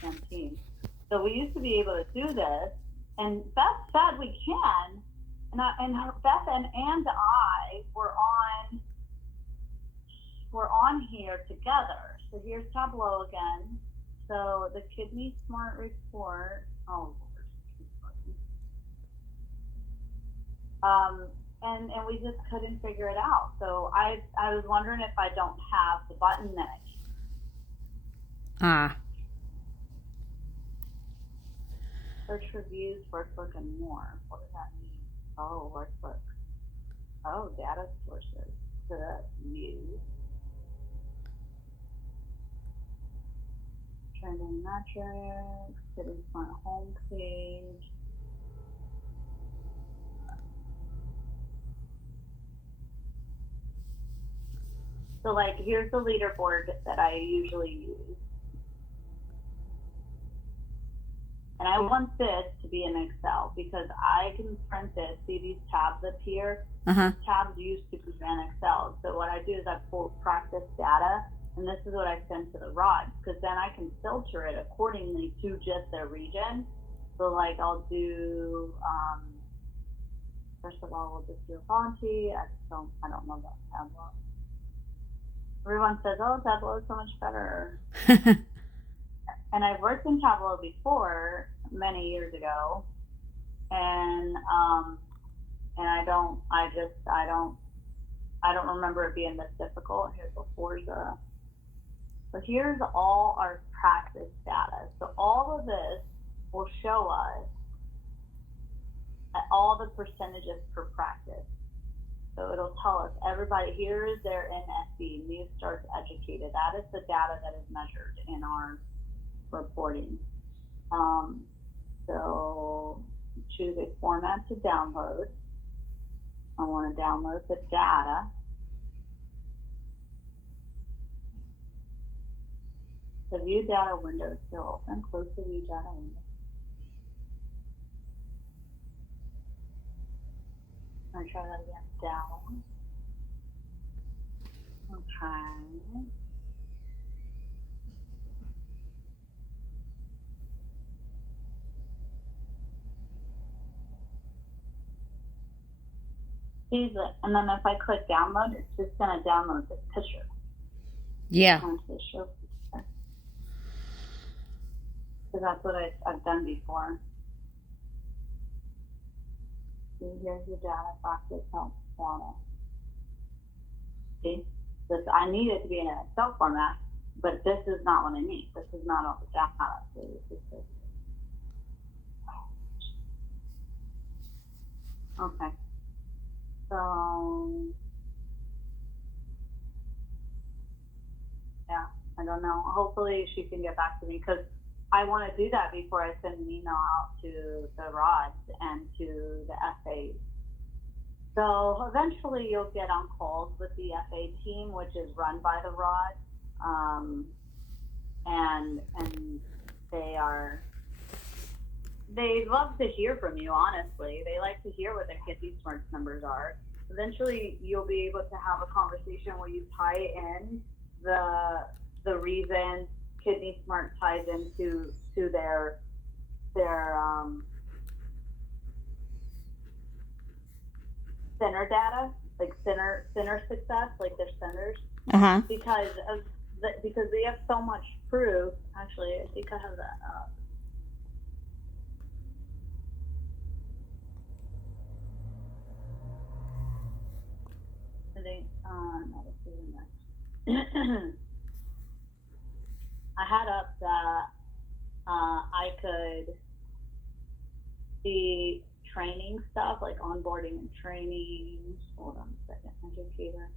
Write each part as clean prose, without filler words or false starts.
Sham team. So we used to be able to do this, and Beth said we can, Beth and I were on here together. So here's Tableau again. So the Kidney Smart report. Oh, and we just couldn't figure it out. So I was wondering if I don't have the button managed. Search reviews, workbook, and more. What does that mean? Oh, workbook. Oh, data sources. The views. Trending metrics. City Smart homepage. So like, here's the leaderboard that I usually use. And I want this to be in Excel because I can print this, see these tabs up here? Uh-huh. These tabs used to be in Excel. So what I do is I pull practice data, and this is what I send to the ROD, because then I can filter it accordingly to just their region. So like I'll do, first of all, we'll just do Avanti. I don't know about Tableau. Everyone says, oh, Tableau is so much better. And I've worked in Tableau before, many years ago, and I don't remember it being this difficult. Here's the Forza. So here's all our practice data. So all of this will show us all the percentages per practice. So it'll tell us everybody, here is their NSE, New Starts Educated. That is the data that is measured in our reporting. So choose a format to download. I want to download the data. The view data window is still open. Close the view data window. I'm gonna try that again. Down. Okay. See it, and then if I click download, it's just gonna download this picture. Yeah. So that's what I've done before. See, here's your data, practice, help, data. See, this, I need it to be in an Excel format, but this is not what I need. This is not all the data. So this is this. Okay. So, yeah, I don't know. Hopefully she can get back to me because I want to do that before I send an email out to the RODs and to the FAs. So eventually you'll get on calls with the FA team, which is run by the ROD. And they love to hear from you, honestly. They like to hear what their Kidney Smart numbers are. Eventually you'll be able to have a conversation where you tie in the reason Kidney Smart ties into their center data, like center success, like their centers, because they have so much proof. Actually, I think I have that up. I think no, this isn't that. I had up that I could see training stuff like onboarding and training. Hold on a second. Educator.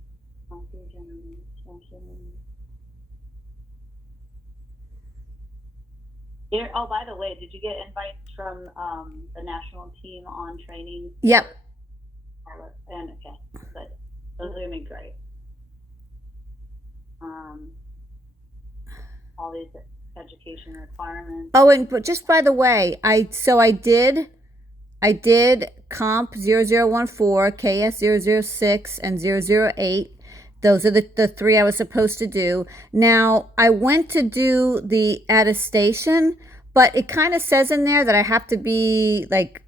Here, oh, by the way, did you get invites from the national team on training? Yep. And okay, good. Those are gonna be great. All these education requirements. Oh, but just by the way, I did comp 0014, KS 006, and 008. Those are the three I was supposed to do. Now, I went to do the attestation, but it kind of says in there that I have to be like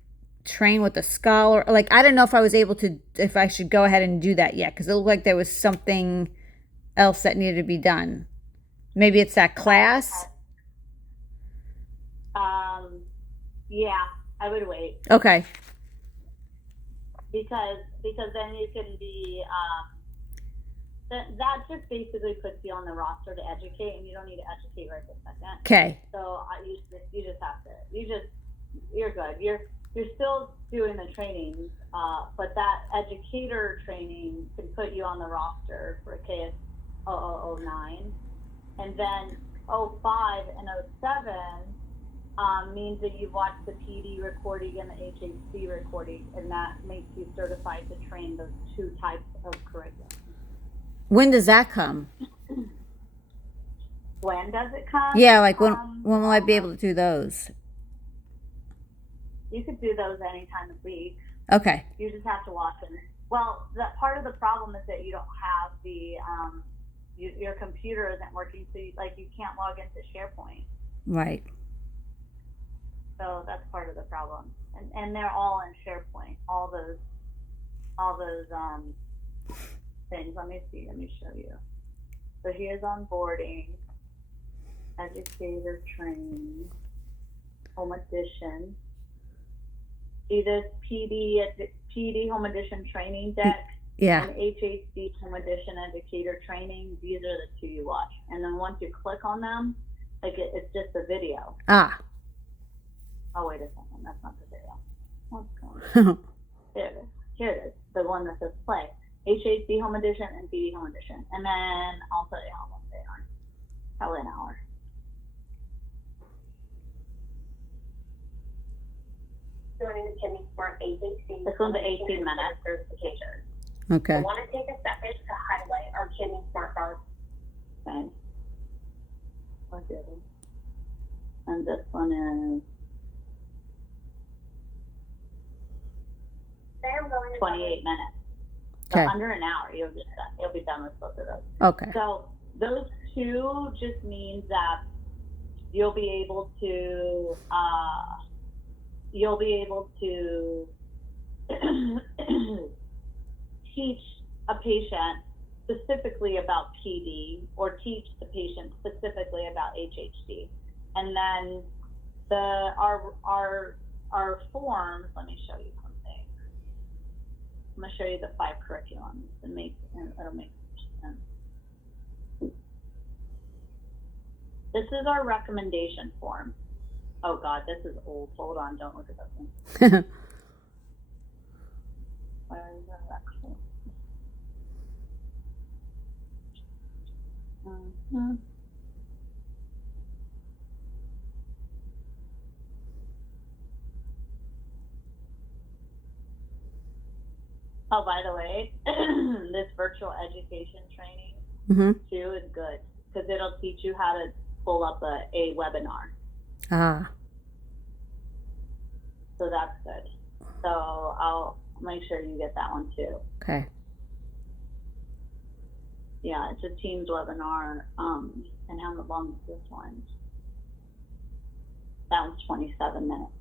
trained with a scholar. Like, I don't know if I was able to, if I should go ahead and do that yet, because it looked like there was something else that needed to be done. Maybe it's that class. Yeah, I would wait Okay. because then you can be that just basically puts you on the roster to educate, and you don't need to educate right this second. Okay. So you just have to you're good. You're still doing the training, but that educator training can put you on the roster for KS 0009, and then 05 and 07 means that you've watched the PD recording and the HHC recording, and that makes you certified to train those two types of curriculum. When does that come? When does it come? Yeah, like when will I be able to do those? You could do those any time of week. Okay. You just have to watch them. Well, that part of the problem is that you don't have the your computer isn't working, so you can't log into SharePoint. Right. So that's part of the problem, and they're all in SharePoint. All those things. Let me show you. So here's onboarding, educator training, home edition. See this PD home edition training deck? Yeah. And HHC home edition educator training. These are the two you watch. And then once you click on them, it's just a video. Ah. Oh, wait a second. That's not the video. What's going on? There it is. Here it is. The one that says play. HHC home edition and PD home edition. And then I'll tell you how long they are. Probably an hour. Joining the Kimmy Smart HHC. This one's 18 minutes certification. Okay. I want to take a second to highlight our Kimmy Smart card. Okay. What's the other? And this one is 28 minutes. So Okay. under an hour, you'll be done with both of those. Okay. So those two just means that you'll be able to teach a patient specifically about PD, or teach the patient specifically about HHD, and then our forms. Let me show you something. I'm going to show you the 5 curriculums and it'll make sense. This is our recommendation form. Oh God, this is old. Hold on, don't look at this one. Where is our rec form? Mm-hmm. Oh, by the way, this virtual education training too is good, because it'll teach you how to pull up a webinar. Ah. So that's good. So I'll make sure you get that one too. Okay. Yeah, it's a Teams webinar. And how long is this one? That one's 27 minutes.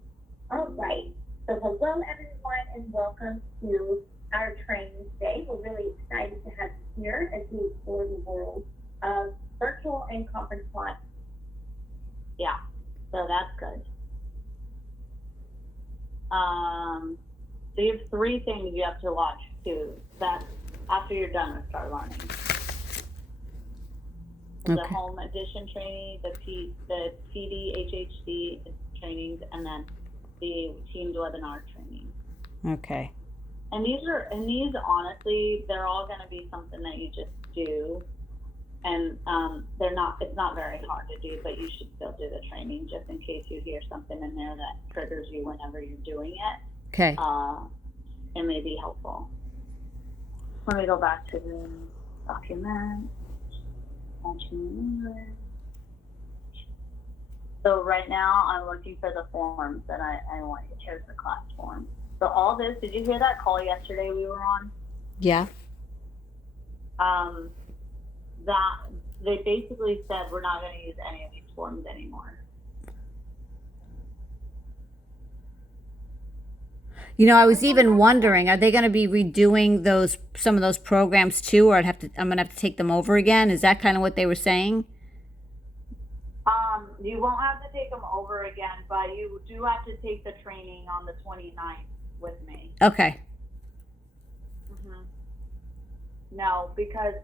All right. So hello everyone, and welcome to our training today. We're really excited to have you here as we explore the world of virtual and conference live. Yeah, so that's good. So you have 3 things you have to watch too. That after you're done with Start Learning. The Okay. home edition training, the PD, HHD trainings, and then the Teams webinar training. Okay. And these honestly, they're all going to be something that you just do, and it's not very hard to do, but you should still do the training just in case you hear something in there that triggers you whenever you're doing it. Okay. It may be helpful. Let me go back to the document. So right now I'm looking for the forms that I want you. Here's the class form. So all this, did you hear that call yesterday we were on? Yeah. that they basically said we're not going to use any of these forms anymore. You know, I was even wondering, are they going to be redoing some of those programs too, or I'm going to have to take them over again? Is that kind of what they were saying? You won't have to take them over again, but you do have to take the training on the 29th with me. Okay. No, because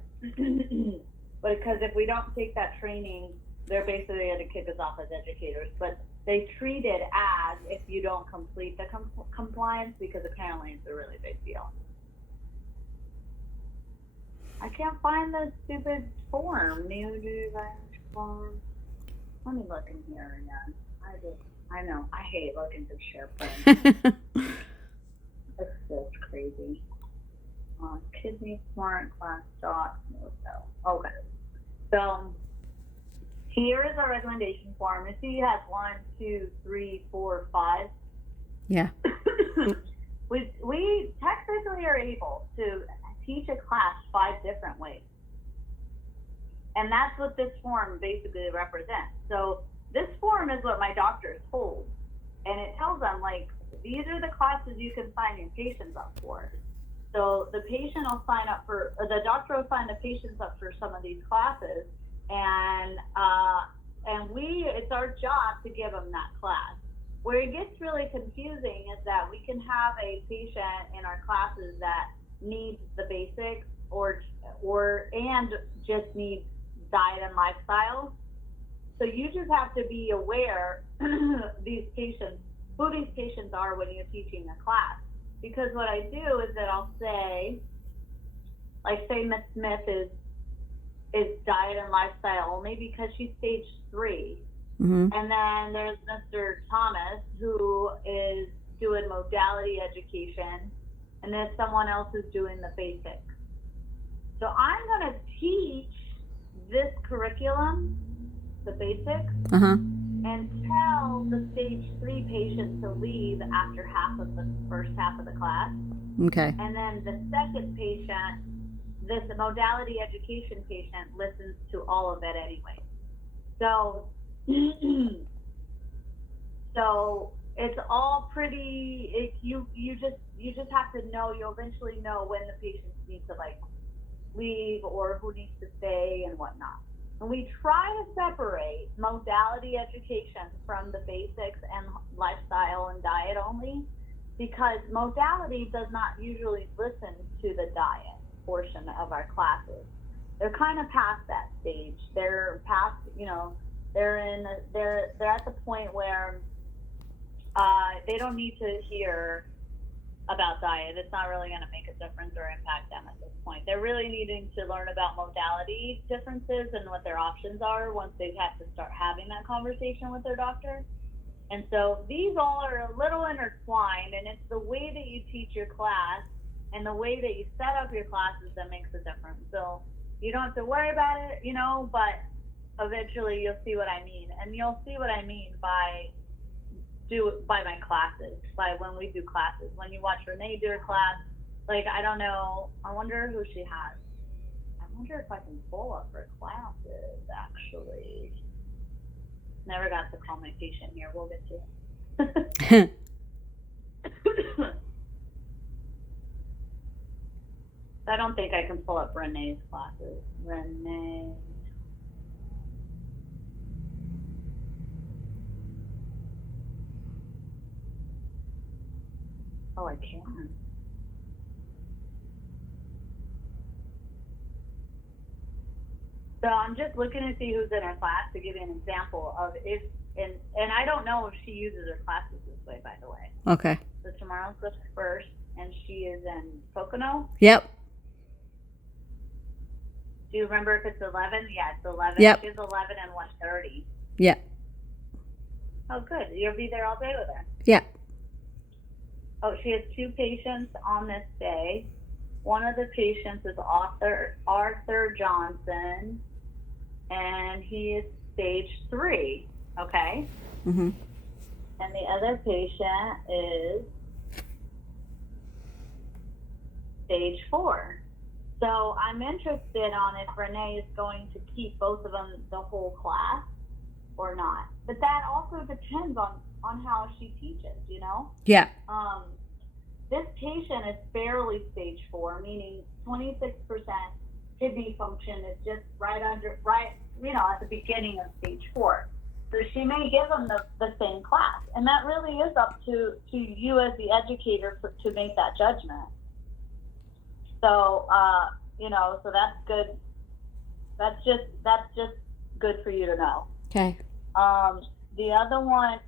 if we don't take that training, they're basically going to kick us off as educators. But they treat it as if you don't complete the compliance, because apparently it's a really big deal. I can't find the stupid form. Form. Let me look in here again. I know. I hate looking through SharePoint. It's just crazy. Kidney Smart Class Docs. Okay. So here is our recommendation form. You see, it has 1, 2, 3, 4, 5. Yeah. We technically are able to teach a class 5 different ways. And that's what this form basically represents. So this form is what my doctors hold. And it tells them, like, these are the classes you can sign your patients up for. So the patient will sign up for, or the doctor will sign the patients up for some of these classes. And it's our job to give them that class. Where it gets really confusing is that we can have a patient in our classes that needs the basics and just needs diet and lifestyle. So you just have to be aware who these patients are when you're teaching a class. Because what I do is that I'll say, like, say Miss Smith is diet and lifestyle only because she's stage 3. Mm-hmm. And then there's Mr. Thomas, who is doing modality education, and there's someone else who's doing the basics. So I'm going to teach this curriculum, the basics, and tell the stage 3 patient to leave after the first half of the class. Okay. And then the second patient, this modality education patient, listens to all of it anyway. So it's all pretty. You just have to know. You'll eventually know when the patients need to, like, leave or who needs to stay and whatnot. And we try to separate modality education from the basics and lifestyle and diet only, because modality does not usually listen to the diet portion of our classes. They're kind of past that stage. They're past, they're at the point where they don't need to hear about diet. It's not really going to make a difference or impact them at this point. They're really needing to learn about modality differences and what their options are once they've had to start having that conversation with their doctor. And so these all are a little intertwined, and it's the way that you teach your class and the way that you set up your classes that makes a difference. So you don't have to worry about it, but eventually you'll see what I mean. And you'll see what I mean by my classes, by when we do classes. When you watch Renee do her class, like, I don't know, I wonder who she has. I wonder if I can pull up her classes, actually. Never got to call my patient here. We'll get to it. I don't think I can pull up Renee's classes. Renee. Oh, I can. So I'm just looking to see who's in her class to give you an example of and I don't know if she uses her classes this way, by the way. Okay. So tomorrow's the 1st, and she is in Pocono. Yep. Do you remember if it's 11? Yeah, it's 11. Yep. She's 11 and 1:30. Yep. Oh, good. You'll be there all day with her. Yep. Oh, she has 2 patients on this day. One of the patients is Arthur Johnson, and he is stage 3. Okay. Mm-hmm. And the other patient is stage 4. So I'm interested on if Renee is going to keep both of them the whole class or not. But that also depends on how she teaches, you know? Yeah. This patient is barely stage 4, meaning 26% kidney function is just right, at the beginning of stage 4. So she may give them the same class. And that really is up to you as the educator to make that judgment. So, so that's good. That's just good for you to know. Okay. The other one,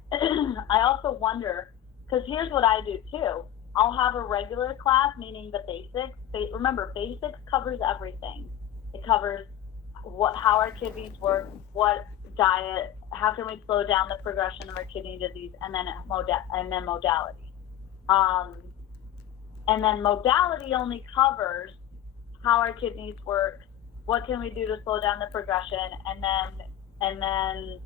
I also wonder, because here's what I do too. I'll have a regular class, meaning the basics. Remember, basics covers everything. It covers how our kidneys work, what diet, how can we slow down the progression of our kidney disease, and then modality. And then modality only covers how our kidneys work, what can we do to slow down the progression, and then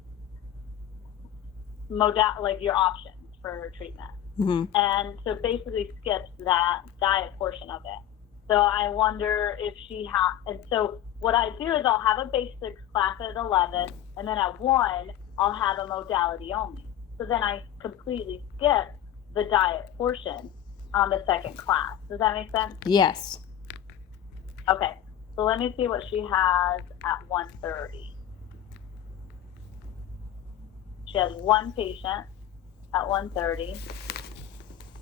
like your options for treatment. Mm-hmm. And so basically skips that diet portion of it. So I wonder if she and so what I do is I'll have a basics class at 11, and then at 1, I'll have a modality only. So then I completely skip the diet portion on the second class. Does that make sense? Yes. Okay. So let me see what she has at 1:30. She has one patient at 1:30,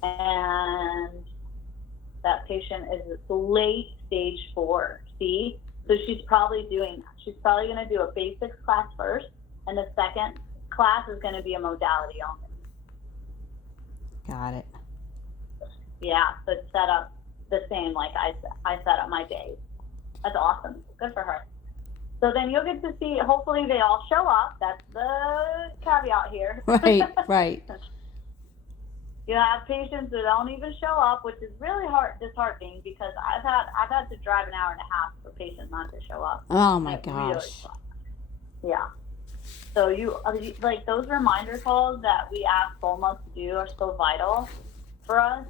and that patient is late stage 4. See? So she's probably going to do a basics class first, and the second class is going to be a modality only. Got it. Yeah, so it's set up the same like I set up my days. That's awesome. Good for her. So then you'll get to see, hopefully they all show up. That's the caveat here. Right. You have patients that don't even show up, which is really disheartening because I've had to drive an hour and a half for patients not to show up. Oh my It gosh. Really yeah. So you like those reminder calls that we ask Bulma to do are so vital for us.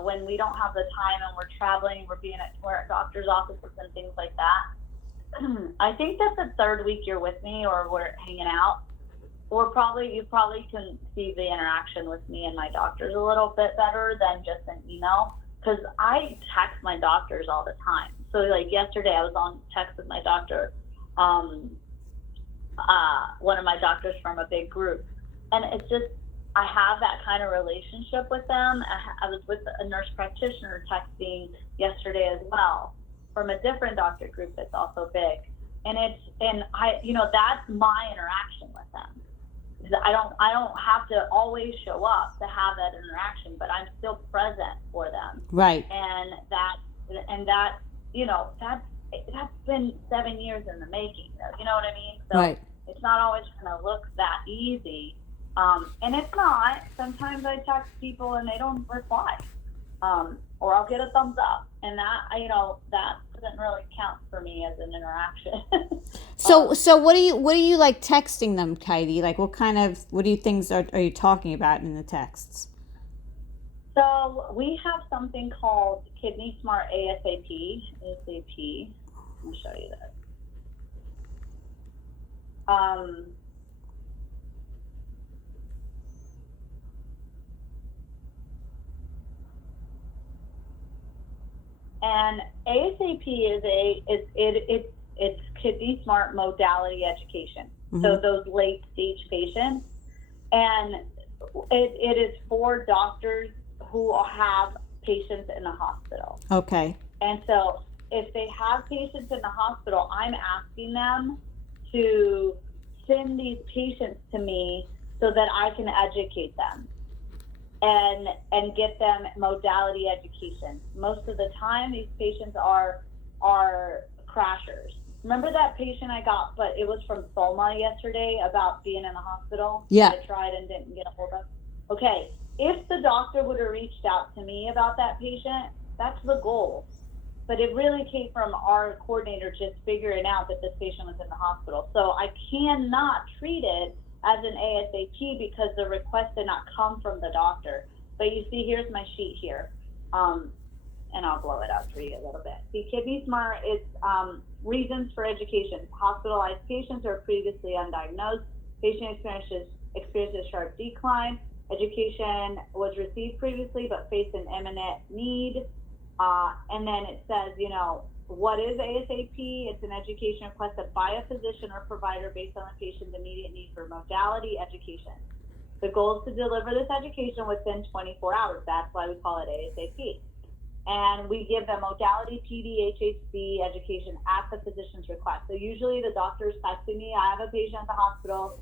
When we don't have the time and we're traveling, we're at doctor's offices and things like that. I think that the third week you're with me or we're hanging out, you probably can see the interaction with me and my doctors a little bit better than just an email, because I text my doctors all the time. So like yesterday I was on text with my doctor, one of my doctors from a big group, and it's just, I have that kind of relationship with them. I was with a nurse practitioner texting yesterday as well from a different doctor group that's also big, and that's my interaction with them. I don't have to always show up to have that interaction, but I'm still present for them. Right. And that's been 7 years in the making. You know what I mean? So right. It's not always going to look that easy. And it's not. Sometimes I text people and they don't reply, or I'll get a thumbs up, and that doesn't really count for me as an interaction. So what do you like texting them, Katie? Like what do you things are you talking about in the texts? So we have something called Kidney Smart ASAP. I'll show you that. And ASAP it's Kidney Smart modality education. Mm-hmm. So those late stage patients, and it is for doctors who have patients in the hospital. Okay. And so if they have patients in the hospital, I'm asking them to send these patients to me so that I can educate them and get them modality education. Most of the time, these patients are crashers. Remember that patient I got, but it was from Solma yesterday about being in the hospital? Yeah. I tried and didn't get a hold of. Okay, if the doctor would have reached out to me about that patient, that's the goal. But it really came from our coordinator just figuring out that this patient was in the hospital. So I cannot treat it as an ASAP because the request did not come from the doctor. But you see, here's my sheet here. and I'll blow it up for you a little bit. See, Kidney Smart is reasons for education. Hospitalized patients are previously undiagnosed. Patient experiences sharp decline. Education was received previously but faced an imminent need. And then it says, what is ASAP? It's an education requested by a physician or provider based on the patient's immediate need for modality education. The goal is to deliver this education within 24 hours. That's why we call it ASAP. And we give them modality PD, HHC education at the physician's request. So usually the doctor's texting me, I have a patient at the hospital,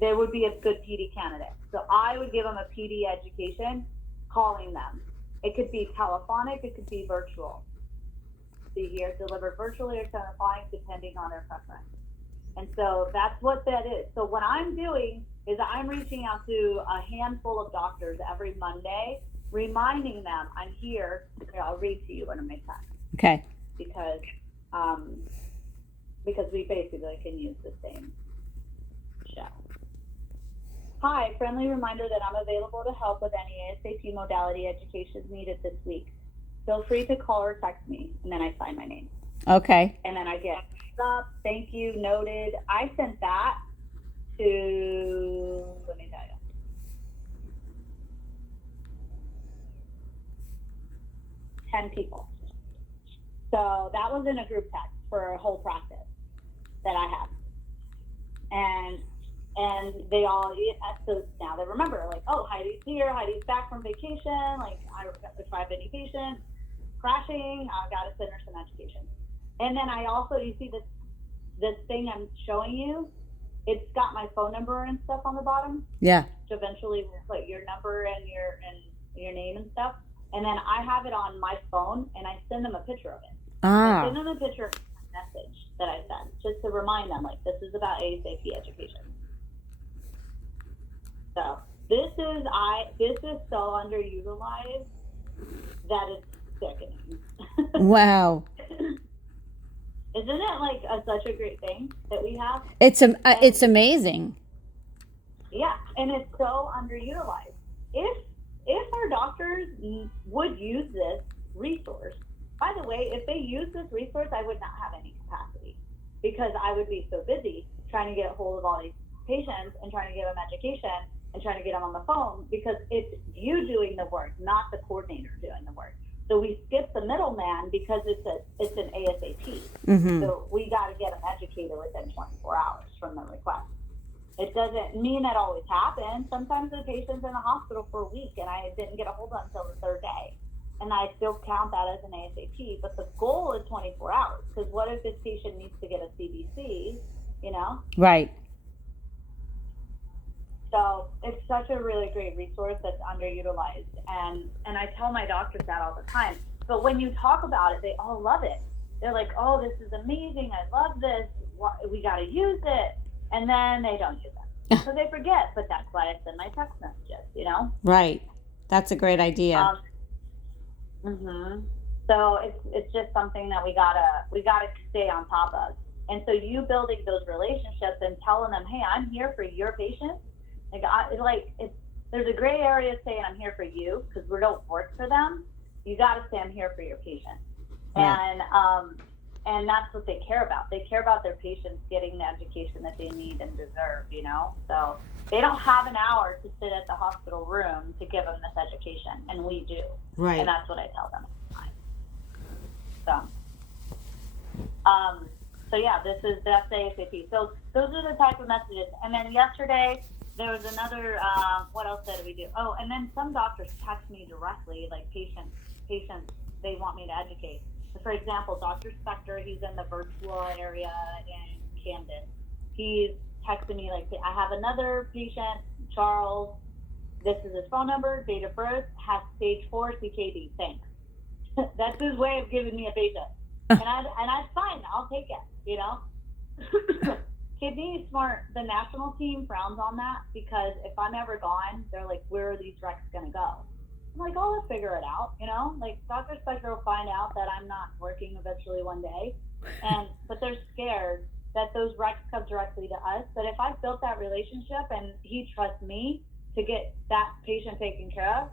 there would be a good PD candidate. So I would give them a PD education, calling them. It could be telephonic, it could be virtual. See here, delivered virtually or telephonic, depending on their preference. And so that's what that is. So what I'm doing is I'm reaching out to a handful of doctors every Monday, reminding them I'm here. Here, I'll read to you in a text. Okay. Because we basically can use the same show. Hi, friendly reminder that I'm available to help with any ASAP modality education needed this week. Feel free to call or text me, and then I sign my name. Okay. And then I get up, thank you, noted. I sent that to, let me tell you. Ten people. So that was in a group text for a whole practice that I have. And they all, so now they remember, like, oh, Heidi's here, Heidi's back from vacation, like, if I have any patients crashing, I've got to send her some education. And then I also, you see this thing I'm showing you, it's got my phone number and stuff on the bottom. Yeah. To eventually put your number and your name and stuff. And then I have it on my phone, and I send them a picture of it. I send them a picture of the message that I sent, just to remind them, like, this is about ASAP education. So this is so underutilized that it's sickening. Wow. Isn't it like such a great thing that we have? It's amazing. Yeah, and it's so underutilized. If our doctors would use this resource, by the way, if they use this resource, I would not have any capacity because I would be so busy trying to get a hold of all these patients and trying to give them education and trying to get them on the phone because it's you doing the work, not the coordinator doing the work. So we skip the middleman because it's an ASAP. Mm-hmm. So we got to get them educated within 24 hours from the request. It doesn't mean that always happens. Sometimes the patient's in the hospital for a week and I didn't get a hold of them until the third day. And I still count that as an ASAP, but the goal is 24 hours. Because what if this patient needs to get a CBC, Right. So it's such a really great resource that's underutilized. And I tell my doctors that all the time. But when you talk about it, they all love it. They're like, oh, this is amazing. I love this. We got to use it. And then they don't use it. So they forget. But that's why I send my text messages, Right. That's a great idea. So it's just something that we gotta stay on top of. And so you building those relationships and telling them, hey, I'm here for your patients. There's a gray area saying I'm here for you because we don't work for them. You got to say I'm here for your patients. Right. And that's what they care about. They care about their patients getting the education that they need and deserve, So they don't have an hour to sit at the hospital room to give them this education, and we do. Right. And that's what I tell them all the time. So yeah, that's ASAP. So those are the type of messages. And then yesterday there was another. What else did we do? Oh, and then some doctors text me directly, like patients. They want me to educate. For example, Dr. Spector, he's in the virtual area in Camden. He's texting me like, I have another patient, Charles. This is his phone number, date of birth, has stage 4 CKD. Thanks. That's his way of giving me a patient. And that's fine. I'll take it, Kidney Smart, the national team frowns on that because if I'm ever gone, they're like, where are these recs going to go? I'm like, oh, let's figure it out, Like Dr. Spector will find out that I'm not working eventually one day, but they're scared that those recs come directly to us. But if I've built that relationship and he trusts me to get that patient taken care of,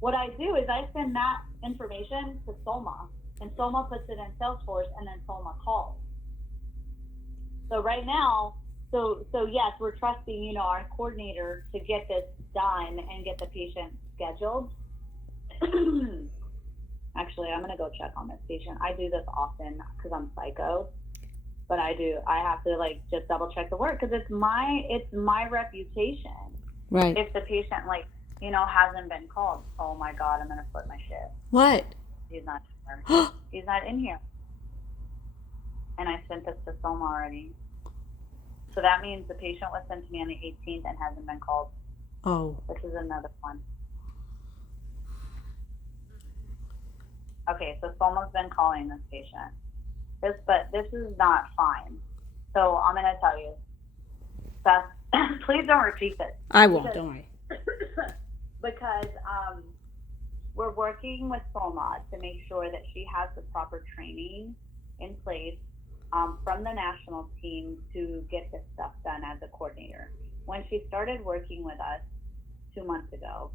what I do is I send that information to Soma, and Soma puts it in Salesforce, and then Soma calls. So right now, so yes, we're trusting, you know, our coordinator to get this done and get the patient scheduled. Actually, I'm gonna go check on this patient. I do this often because I'm psycho, but I have to like just double check the work because it's my reputation. Right. If the patient, like, you know, hasn't been called, oh my God, I'm gonna flip my shit. What? He's not here. He's not in here. And I sent this to Soma already. So that means the patient was sent to me on the 18th and hasn't been called. Oh. This is another one. Okay, so Soma's been calling this patient. But this is not fine. So I'm gonna tell you, Beth, please don't repeat this. I won't, don't worry. Because we're working with Soma to make sure that she has the proper training in place from the national team to get this stuff done as a coordinator. When she started working with us 2 months ago,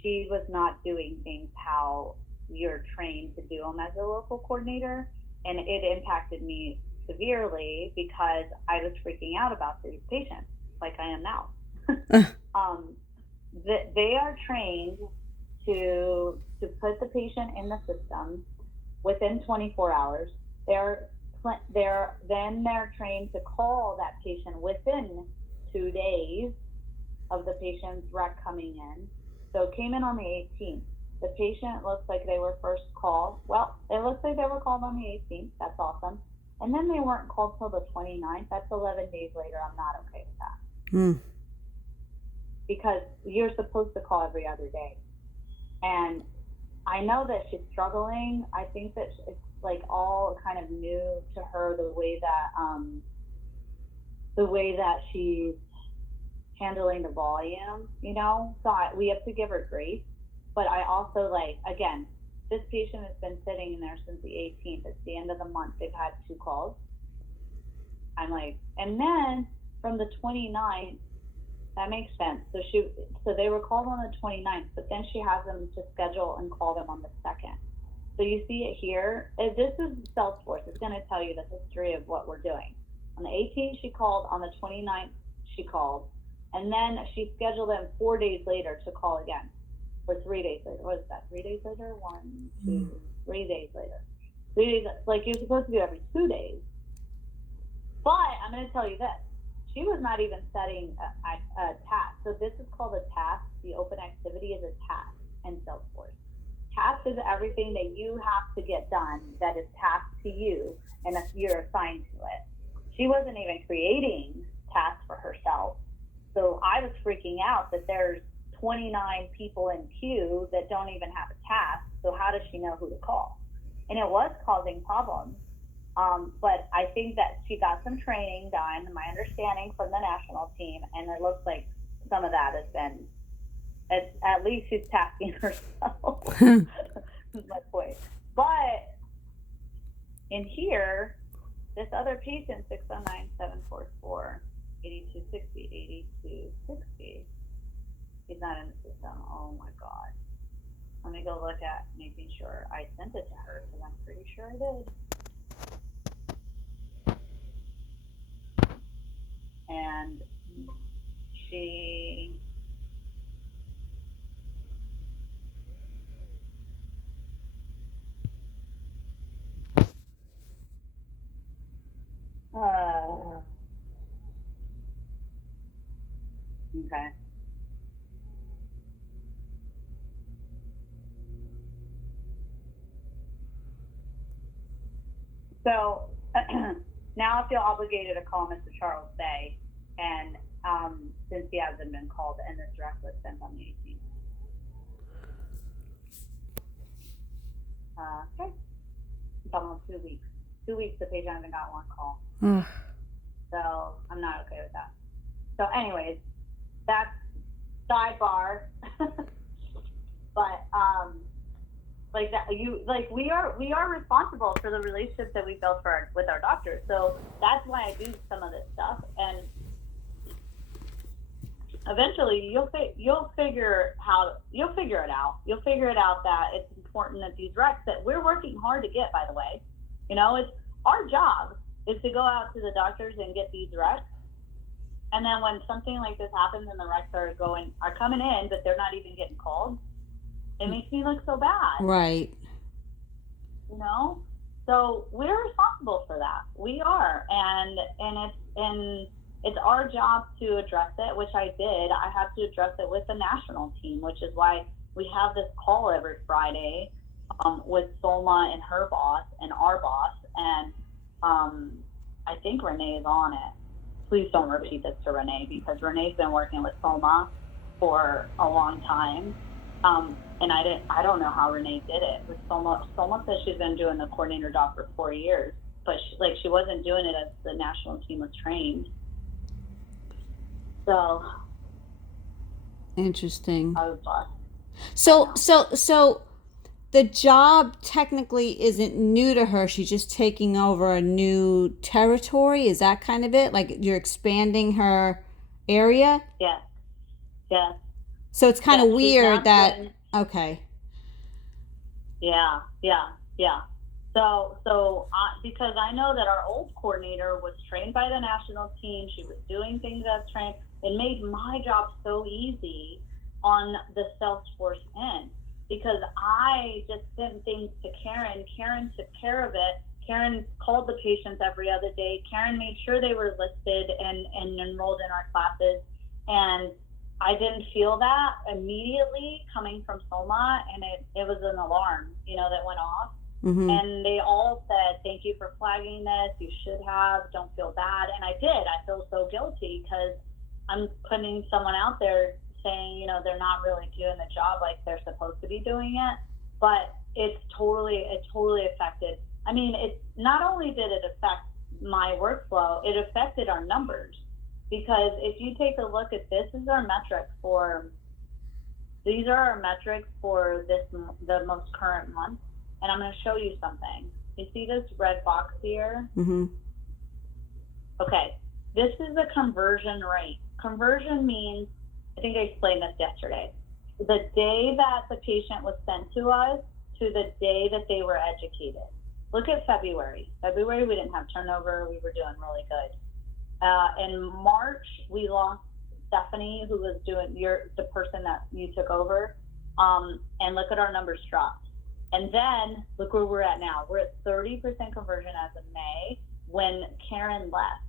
she was not doing things how you're trained to do them as a local coordinator, and it impacted me severely because I was freaking out about these patients, like I am now. They are trained to put the patient in the system within 24 hours. They're trained to call that patient within 2 days of the patient's rec coming in. So it came in on the 18th. The patient looks like they were first called. Well, it looks like they were called on the 18th. That's awesome. And then they weren't called till the 29th. That's 11 days later. I'm not okay with that. Because you're supposed to call every other day. And I know that she's struggling. I think that it's like all kind of new to her, the way that she's handling the volume, you know? So we have to give her grace. But I also, like, again, this patient has been sitting in there since the 18th. It's the end of the month. They've had 2 calls. I'm like, and then from the 29th, that makes sense. So they were called on the 29th, but then she has them to schedule and call them on the 2nd. So you see it here. This is Salesforce. It's going to tell you the history of what we're doing. On the 18th, she called. On the 29th, she called. And then she scheduled them 4 days later to call again. Or 3 days later. What is that? 3 days later? 1, 2, 3 days later. 3 days, like you're supposed to do every 2 days. But I'm going to tell you this. She was not even setting a task. So this is called a task. The open activity is a task in Salesforce. Task is everything that you have to get done that is tasked to you and if you're assigned to it. She wasn't even creating tasks for herself. So I was freaking out that there's 29 people in queue that don't even have a task. So how does she know who to call? And it was causing problems. But I think that she got some training done, my understanding from the national team, and it looks like some of that has been, at least she's tasking herself. That's my point. But in here, this other patient, 609-744-8260, he's not in the system. Oh my God. Let me go look at making sure I sent it to her because I'm pretty sure I did. And she okay. So now I feel obligated to call Mr. Charles Bay, and since he hasn't been called and this direct was sent on the 18th. Okay. It's almost 2 weeks. 2 weeks the patient hasn't got one call. So I'm not okay with that. So anyways, that's sidebar. But like that, we are responsible for the relationships that we build with our doctors. So that's why I do some of this stuff. And eventually you'll figure it out. You'll figure it out that it's important that these recs that we're working hard to get, by the way, it's our job is to go out to the doctors and get these recs. And then when something like this happens and the recs are coming in, but they're not even getting called, it makes me look so bad. Right. So we're responsible for that. We are, and it's our job to address it, which I did. I have to address it with the national team, which is why we have this call every Friday with Solma and her boss and our boss, and I think Renee is on it. Please don't repeat this to Renee, because Renee's been working with Solma for a long time. And I don't know how Renee did it. With Solma says she's been doing the coordinator job for 4 years, but she wasn't doing it as the national team was trained. So interesting. I was lost. So the job technically isn't new to her. She's just taking over a new territory. Is that kind of it? Like you're expanding her area? Yes. So it's kind of weird that, okay. Yeah. So because I know that our old coordinator was trained by the national team, she was doing things as trained. It made my job so easy on the Salesforce end, because I just sent things to Karen. Karen took care of it. Karen called the patients every other day. Karen made sure they were listed and enrolled in our classes. And I didn't feel that immediately coming from Soma, and it was an alarm, that went off. Mm-hmm. And they all said, thank you for flagging this. You should have. Don't feel bad. And I did. I feel so guilty because I'm putting someone out there saying, they're not really doing the job like they're supposed to be doing it. But it totally affected. I mean, it not only did it affect my workflow, it affected our numbers. Because if you take a look at this, these are our metrics for the most current month. And I'm going to show you something. You see this red box here? Mm-hmm. Okay, this is the conversion rate. Conversion means, I think I explained this yesterday, the day that the patient was sent to us to the day that they were educated. Look at February. February, we didn't have turnover. We were doing really good. In March, we lost Stephanie, who was doing the person that you took over. And look at our numbers dropped. And then look where we're at now. We're at 30% conversion as of May when Karen left.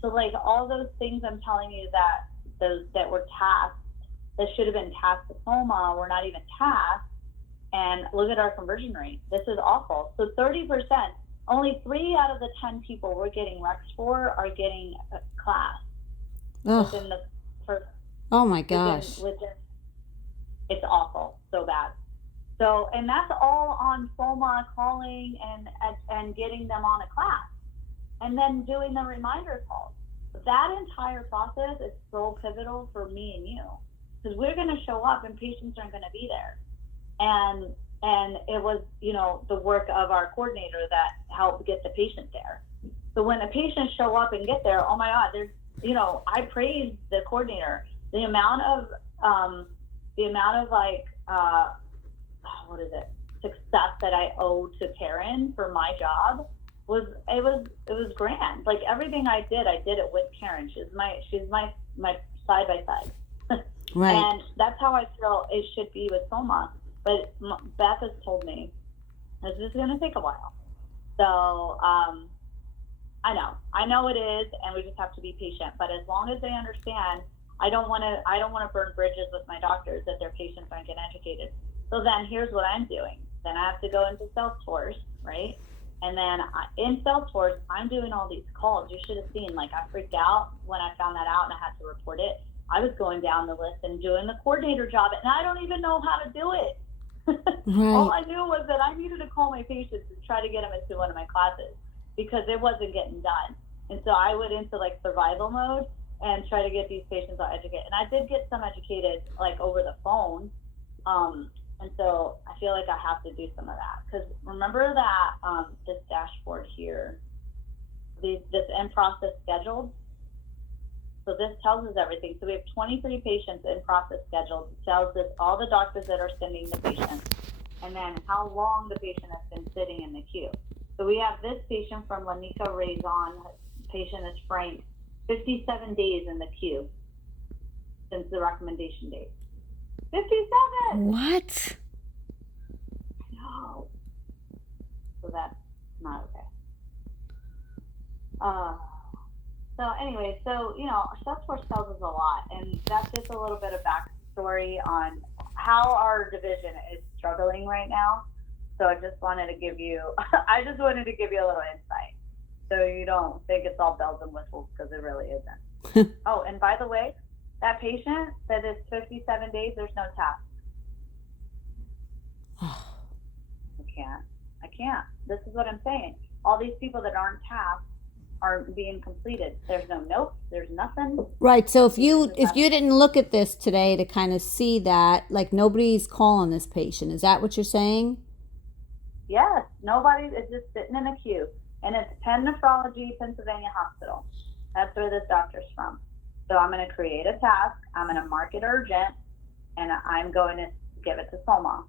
So like all those things I'm telling you that were tasked, that should have been tasked to Soma, were not even tasked. And look at our conversion rate. This is awful. So 30%, only 3 out of the 10 people we're getting recs for are getting a class. Within the first. Oh my gosh. It's awful, so bad. So, and that's all on Soma calling and getting them on a class, and then doing the reminder calls. That entire process is so pivotal for me and you, because we're going to show up and patients aren't going to be there. And it was, the work of our coordinator that helped get the patient there. So when the patients show up and get there, oh my God, there's, I praise the coordinator. The amount of success that I owe to Karen for my job was grand. Like everything I did it with Karen. She's my side by side. Right. And that's how I feel it should be with Soma. But Beth has told me this is going to take a while. So I know it is, and we just have to be patient. But as long as they understand, I don't want to burn bridges with my doctors that their patients aren't getting educated. So then here's what I'm doing. Then I have to go into Salesforce, right? And then in Salesforce, I'm doing all these calls. You should have seen, like, I freaked out when I found that out and I had to report it. I was going down the list and doing the coordinator job, and I don't even know how to do it. Right. All I knew was that I needed to call my patients and try to get them into one of my classes because it wasn't getting done. And so I went into like survival mode and try to get these patients all educated. And I did get some educated like over the phone. And so I feel like I have to do some of that, because remember that this dashboard here, this in process scheduled, So this tells us everything. So we have 23 patients in process scheduled. It tells us all the doctors that are sending the patients, and then how long the patient has been sitting in the queue. So we have this patient from Lanika Raison. Patient is Frank, 57 days in the queue since the recommendation date. 57. What? No. So that's not okay. So anyway, so, you know, Salesforce tells us a lot, and that's just a little bit of backstory on how our division is struggling right now. So I just wanted to give you, a little insight, so you don't think it's all bells and whistles, because it really isn't. Oh, and by the way, that patient said it's 57 days, there's no task. I can't. This is what I'm saying. All these people that aren't tasked aren't being completed. There's no notes. There's nothing. Right. So if you didn't look at this today to kind of see that, like, nobody's calling this patient, is that what you're saying? Yes. Nobody is just sitting in a queue, and it's Penn Nephrology, Pennsylvania Hospital. That's where this doctor's from. So I'm going to create a task. I'm going to mark it urgent, and I'm going to give it to Soma.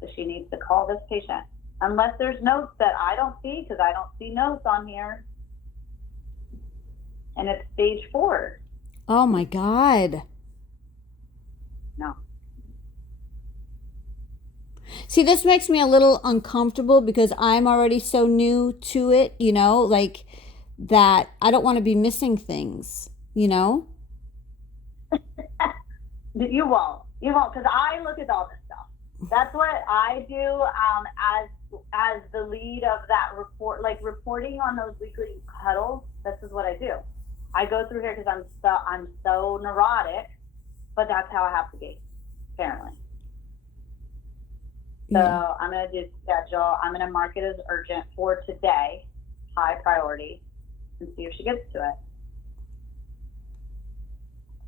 So she needs to call this patient. Unless there's notes that I don't see, because I don't see notes on here. And it's stage 4. Oh my God. No. See, this makes me a little uncomfortable because I'm already so new to it, you know, like that I don't want to be missing things, you know? You won't, because I look at all this stuff. That's what I do as the lead of that report, like reporting on those weekly huddles. This is what I do. I go through here because I'm so neurotic, but that's how I have to be, apparently. So I'm going to do schedule. I'm going to mark it as urgent for today, high priority, and see if she gets to it.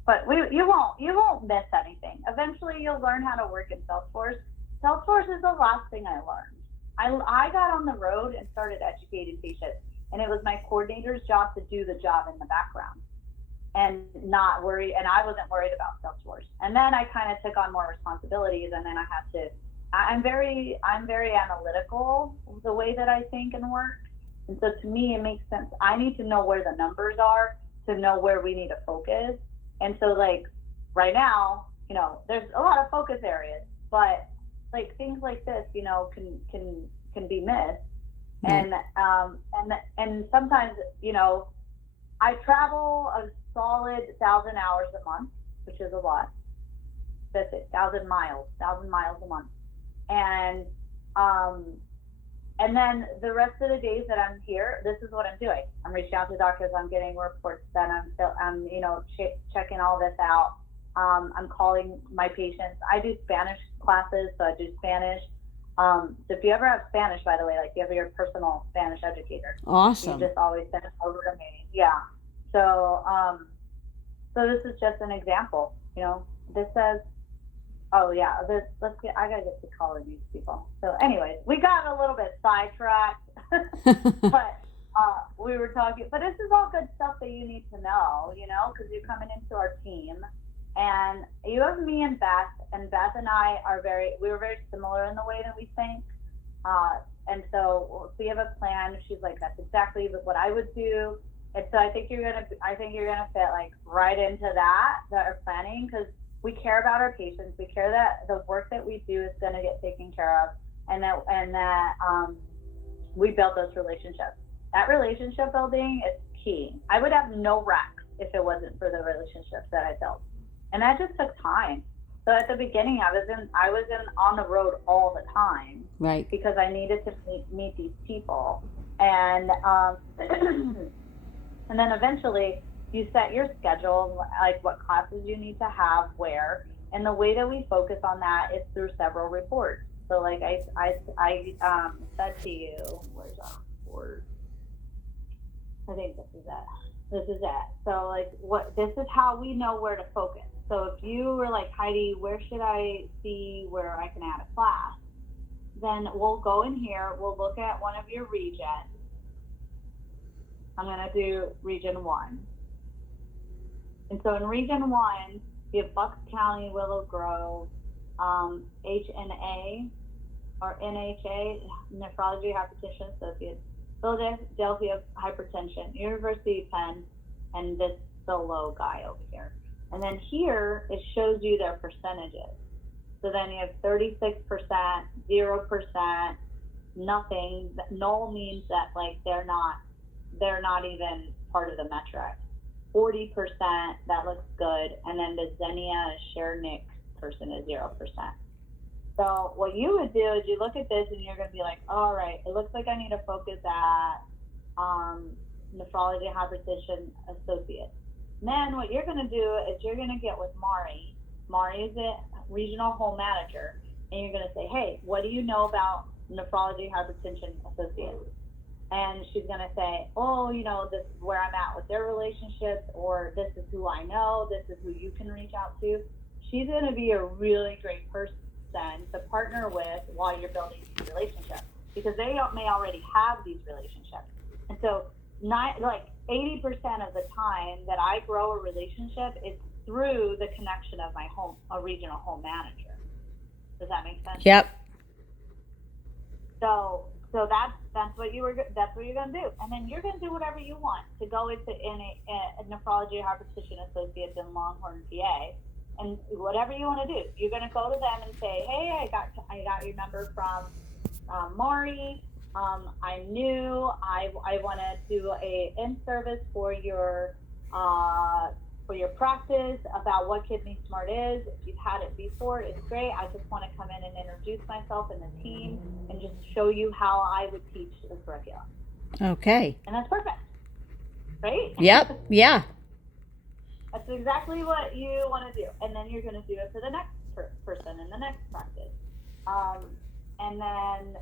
But you won't miss anything. Eventually, you'll learn how to work in Salesforce. Salesforce is the last thing I learned. I got on the road and started educating patients, and it was my coordinator's job to do the job in the background and not worry. And I wasn't worried about Salesforce. And then I kind of took on more responsibilities, and then I had to. I'm very analytical the way that I think and work, and so to me it makes sense. I need to know where the numbers are to know where we need to focus. And so, like, right now, you know, there's a lot of focus areas, but like things like this, you know, can be missed. And sometimes, you know, I travel a solid 1,000 hours a month, which is a lot. That's it, 1,000 miles a month. And then the rest of the days that I'm here, this is what I'm doing. I'm reaching out to doctors. I'm getting reports done. I'm you know, checking all this out. I'm calling my patients. I do Spanish classes, so I do Spanish. So if you ever have Spanish, by the way, like, you have your personal Spanish educator. Awesome. You just always send it over to me. Yeah. So, so this is just an example. You know, this says, oh yeah, I gotta get to calling these people. So anyways, we got a little bit sidetracked, but we were talking, but this is all good stuff that you need to know, you know, because you're coming into our team, and you have me and Beth and I we're very similar in the way that we think. And so we have a plan. She's like, that's exactly what I would do. And so I think you're gonna fit like right into that planning, because we care about our patients. We care that the work that we do is going to get taken care of, and that we built those relationships. That relationship building is key. I would have no recs if it wasn't for the relationships that I built, and that just took time. So at the beginning, I was on the road all the time, right? Because I needed to meet these people, and and then eventually, you set your schedule, like what classes you need to have where, and the way that we focus on that is through several reports. So like I said to you, where's our report? I think this is it. So like this is how we know where to focus. So if you were like, Heidi, where should I see where I can add a class? Then we'll go in here, we'll look at one of your regions. I'm gonna do region 1. And so in Region 1, you have Bucks County, Willow Grove, HNA or NHA, Nephrology Hypertension Associates, Philadelphia Hypertension, University of Penn, and this solo guy over here. And then here, it shows you their percentages. So then you have 36%, 0%, nothing. Null means that like they're not even part of the metric. 40%, that looks good. And then the Xenia Shernick person is 0%. So what you would do is you look at this and you're going to be like, all right, it looks like I need to focus at Nephrology Hypertension Associate. Then what you're going to do is you're going to get with Mari. Mari is a regional home manager. And you're going to say, hey, what do you know about Nephrology Hypertension Associates? And she's going to say, oh, you know, this is where I'm at with their relationships, or this is who I know, this is who you can reach out to. She's going to be a really great person to partner with while you're building these relationships, because they may already have these relationships. And so like 80% of the time that I grow a relationship is through the connection of my a regional home manager. Does that make sense? Yep. So that's what you're going to do, and then you're going to do whatever you want to go into a Nephrology Hypertension Associates in Longhorn, PA, and whatever you want to do. You're going to go to them and say, hey, I got your number from Mari. I knew I want to do a in-service for your practice about what Kidney Smart is. If you've had it before, it's great. I just want to come in and introduce myself and the team and just show you how I would teach the curriculum. Okay. And that's perfect, right? Yep. Yeah. That's exactly what you want to do. And then you're going to do it for the next person in the next practice. And then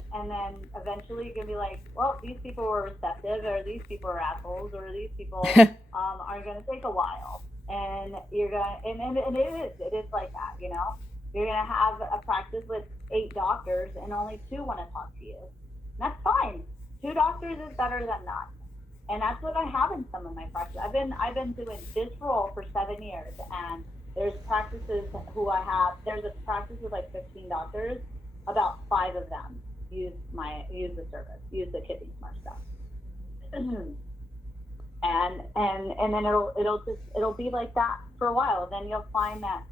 eventually you're going to be like, well, these people were receptive, or these people are assholes, or these people are going to take a while. And you're going to, and it is like that, you know? You're going to have a practice with 8 doctors and only 2 want to talk to you. And that's fine. 2 doctors is better than none. And that's what I have in some of my practices. I've been doing this role for 7 years, and there's practices there's a practice with like 15 doctors. About 5 of them use the service, use the Kidney Smart stuff. and then it'll be like that for a while. Then you'll find that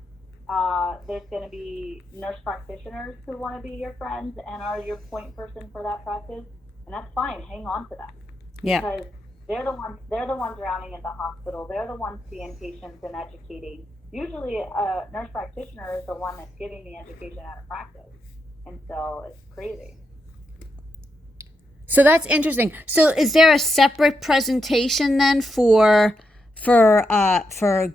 there's going to be nurse practitioners who want to be your friends and are your point person for that practice, and that's fine. Hang on to them. Yeah. Because they're the ones rounding at the hospital. They're the ones seeing patients and educating. Usually a nurse practitioner is the one that's giving the education out of practice. And so it's crazy. So that's interesting. So is there a separate presentation then for the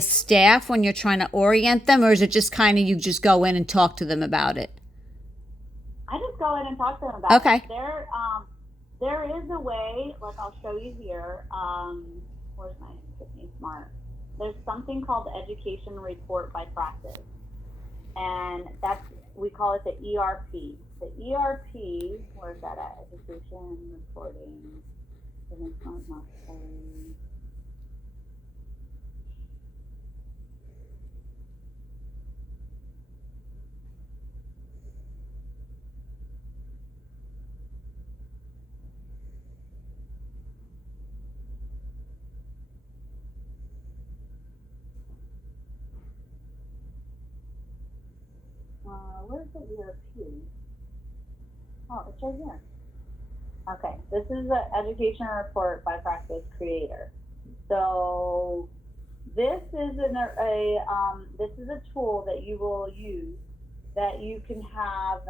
staff when you're trying to orient them, or is it just kind of you just go in and talk to them about it? I just go in and talk to them about Okay. it. There is a way, like I'll show you here. Where's my Kidney Smart? There's something called the Education Report by Practice. And we call it the ERP. The ERP, where's that at? Education reporting. Where's the ERP? Oh, it's right here. Okay, this is the Education Report by Practice Creator. So this is a tool that you will use that you can have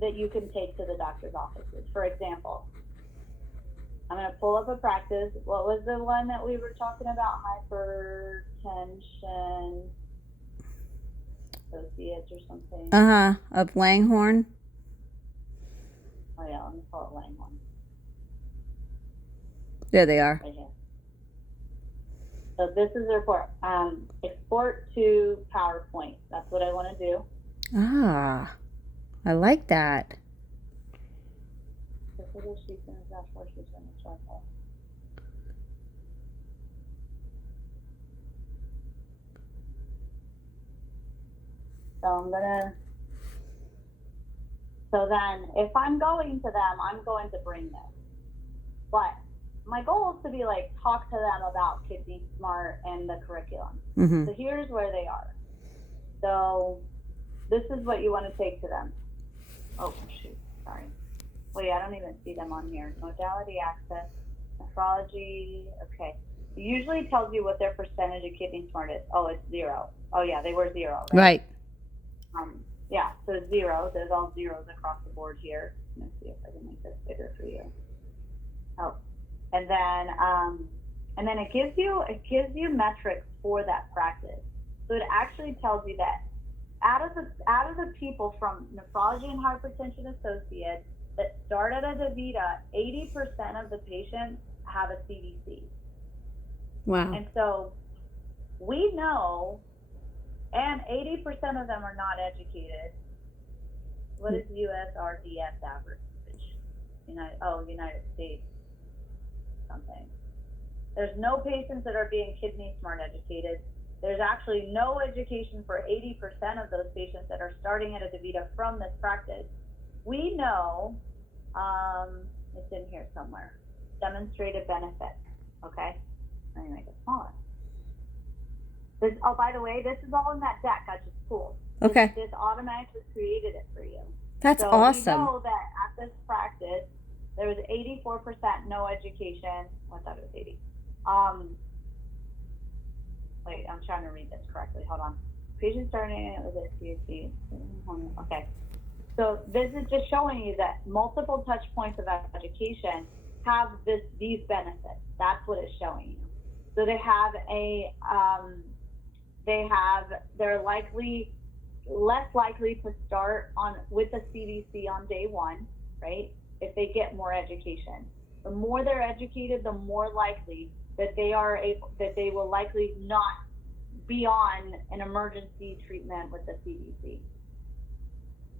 that you can take to the doctor's offices. For example, I'm going to pull up a practice. What was the one that we were talking about? Hypertension Associates or something. Of Langhorne. Oh yeah, let me pull it Langhorne. There they are. Right here. So this is the report. Export to PowerPoint. That's what I want to do. Ah, I like that. So then if I'm going to them, I'm going to bring this. But my goal is to be like, talk to them about Kidney Smart and the curriculum. Mm-hmm. So here's where they are. So this is what you want to take to them. Oh, shoot, sorry. Wait, I don't even see them on here. Modality access, nephrology, okay. It usually tells you what their percentage of Kidney Smart is. Oh, it's 0. Oh yeah, they were 0, right? Right. Yeah, so 0, there's all zeros across the board here. Let me see if I can make this bigger for you. Oh, and then it gives you metrics for that practice. So it actually tells you that out of the people from Nephrology and Hypertension Associates that start at a DaVita, 80% of the patients have a CDC. Wow. And so we know, and 80% of them are not educated. What is USRDS average? United States something. There's no patients that are being Kidney Smart educated. There's actually no education for 80% of those patients that are starting at a DaVita from this practice. We know, it's in here somewhere, demonstrated benefit, okay? Let me make it smaller. By the way, this is all in that deck I just pulled. Okay. This automatically created it for you. That's So awesome. we know that at this practice, there was 84% no education. I thought it was 80. Wait, I'm trying to read this correctly. Hold on. Patient starting with a CSC. Okay. So this is just showing you that multiple touch points of education have these benefits. That's what it's showing you. So they're less likely to start with the CDC on day 1, right? If they get more education. The more they're educated, the more likely that they will likely not be on an emergency treatment with the CDC.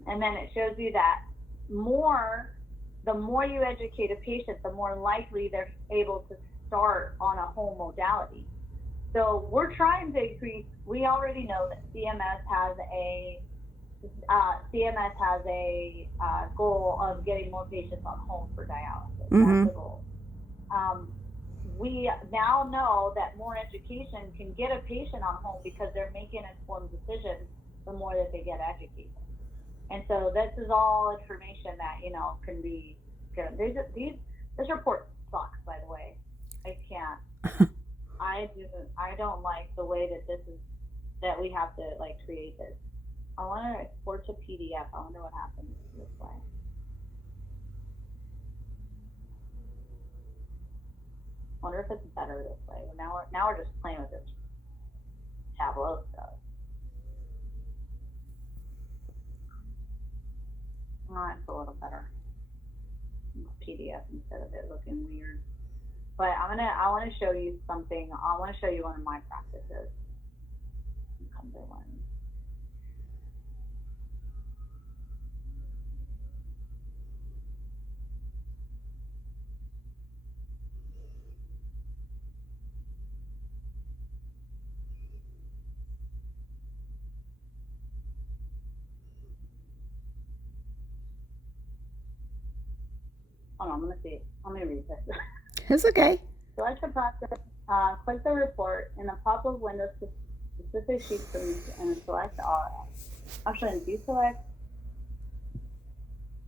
And then it shows you that the more you educate a patient, the more likely they're able to start on a home modality. So we're trying to increase. We already know that CMS has a goal of getting more patients on home for dialysis. Mm-hmm. That's the goal. We now know that more education can get a patient on home because they're making informed decisions the more that they get educated. And so this is all information that, can be good. This report sucks, by the way. I can't. I don't like the way that we have to create this. I want to export to PDF. I wonder what happens this way. I wonder if it's better this way. Now we're just playing with this Tableau stuff. Oh, it's a little better. PDF instead of it looking weird. But I want to show you something. I want to show you one of my practices. Cumberland. Hold on, let me read this. It's okay. Select the practice, click the report in the pop-up window, specific sheets and select all. Actually, if you select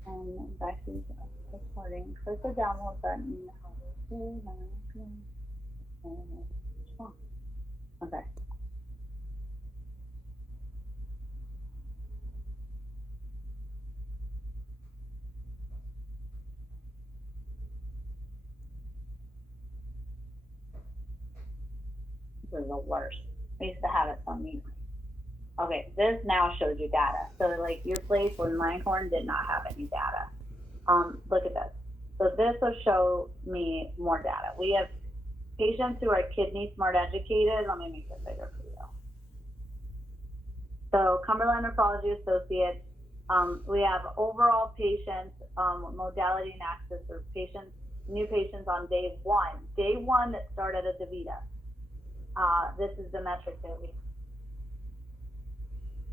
and back to recording, click the download button. Okay. This is the worst. I used to have it on me. Okay, this now shows you data. So your place when Langhorne did not have any data. Look at this. So this will show me more data. We have patients who are Kidney Smart educated. Let me make this bigger for you. So Cumberland Nephrology Associates, we have overall patients, modality and access, or new patients on day 1 that start at a DaVita. This is the metric that we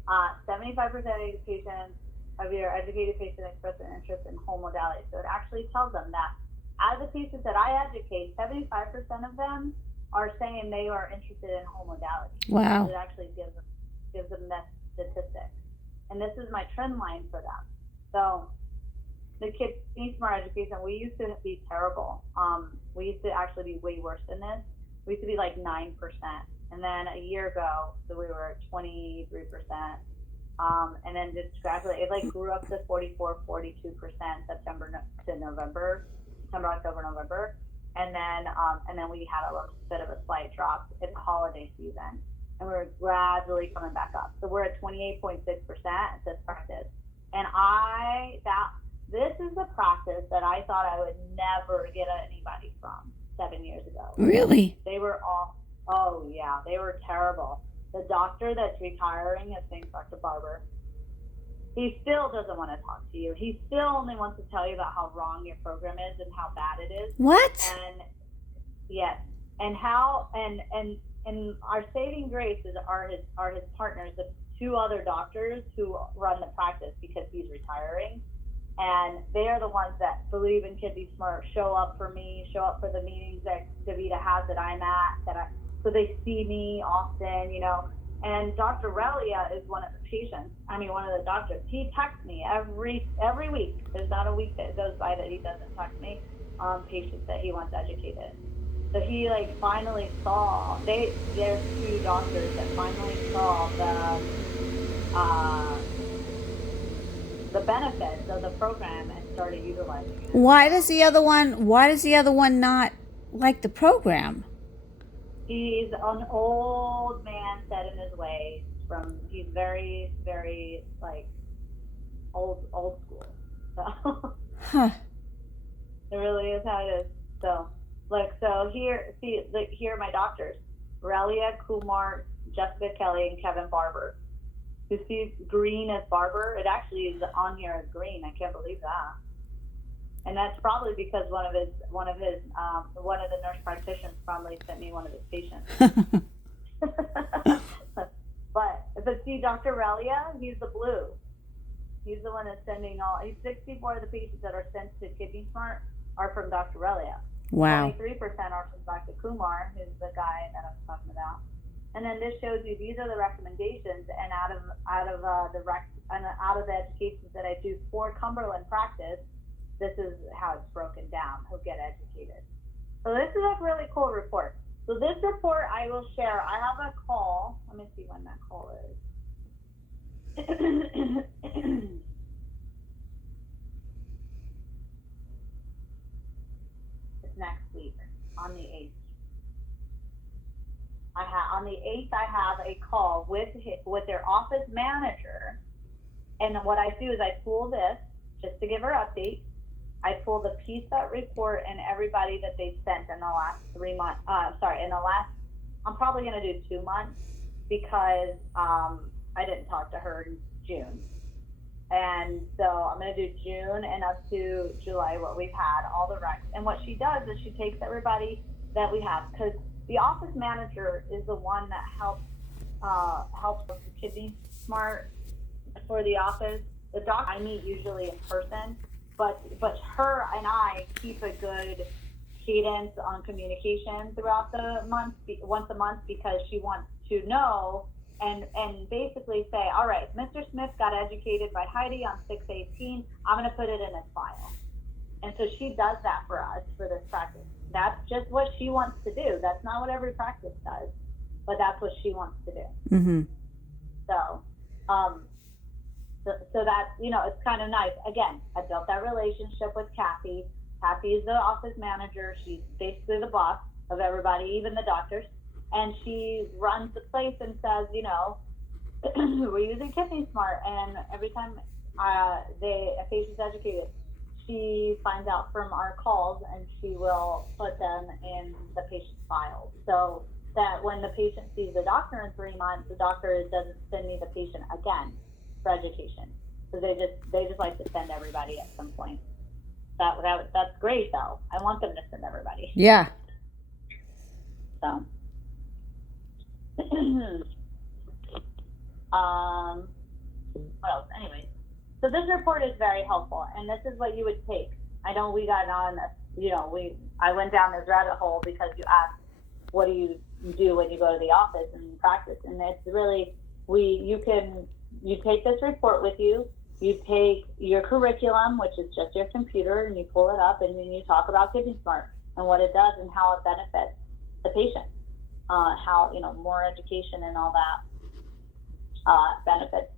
75% of patients of your educated patients express an interest in whole modality. So it actually tells them that out of the patients that I educate, 75% of them are saying they are interested in whole modality. Wow. It actually gives them that statistic. And this is my trend line for them. So the Kidney Smart education, we used to be terrible. We used to actually be way worse than this. We used to be like 9%. And then a year ago, so we were 23%. And then just gradually, it like grew up to 44, 42% September to November, September, October, November. And then we had a little bit of a slight drop in the holiday season. And we're gradually coming back up. So we're at 28.6% at this practice. And this is a practice that I thought I would never get anybody from 7 years ago. Really? They were all, oh yeah, they were terrible. The doctor that's retiring, his name's Dr. Barber, he still doesn't want to talk to you. He still only wants to tell you about how wrong your program is and how bad it is. What? And yes, and how and our saving grace are his partners, the two other doctors who run the practice because he's retiring. And they are the ones that believe in Kidney Smart, show up for me, show up for the meetings that Davita has that I'm at, so they see me often, you know. And Dr. Relia is one of the doctors. He texts me every week. There's not a week that goes by that he doesn't text me on patients that he wants educated. So he like finally saw, there's two doctors that finally saw the benefits of the program and started utilizing it. Why does the other one not like the program? He's an old man set in his ways. He's very, very like old school. So Huh. it really is how it is. So here are my doctors: Relia, Kumar, Jessica Kelly, and Kevin Barber. You see green as Barber? It actually is on here as green. I can't believe that. And that's probably because one of the nurse practitioners probably sent me one of his patients. But see, Dr. Relia, he's the blue. He's the one that's sending he's 64 of the patients that are sent to Kidney Smart are from Dr. Relia. Wow. 23% are from Dr. Kumar, who's the guy that I was talking about. And then this shows you these are the recommendations, and out of the educations that I do for Cumberland practice, this is how it's broken down. Who get educated. So this is a really cool report. So this report I will share. I have a call. Let me see when that call is. It's next week on the 8th. On the 8th, I have a call with their office manager. And what I do is I pull this just to give her update. I pull the PSET report and everybody that they've sent in the last 3 months. I'm probably going to do 2 months because I didn't talk to her in June. And so I'm going to do June and up to July, what we've had, all the recs. And what she does is she takes everybody that we have, because the office manager is the one that helps with the Kidney Smart for the office. The doc I meet usually in person, but her and I keep a good cadence on communication throughout the month, once a month, because she wants to know and basically say, all right, Mr. Smith got educated by Heidi on 6/18. I'm going to put it in his file. And so she does that for us for this practice. That's just what she wants to do. That's not what every practice does, but that's what she wants to do. Mm-hmm. So that, it's kind of nice. Again, I built that relationship with Kathy. Kathy is the office manager. She's basically the boss of everybody, even the doctors. And she runs the place and says, we're using Kidney Smart. And every time a patient's educated, she finds out from our calls and she will put them in the patient's files. So that when the patient sees the doctor in 3 months, the doctor doesn't send me the patient again for education. So they just like to send everybody at some point. That's great though. I want them to send everybody. Yeah. So What else? Anyway, so this report is very helpful, and this is what you would take. I know we got on, I went down this rabbit hole because you asked, what do you do when you go to the office and practice? And it's really, you take this report with you, you take your curriculum, which is just your computer, and you pull it up, and then you talk about Kidney Smart and what it does and how it benefits the patient, how, more education and all that benefits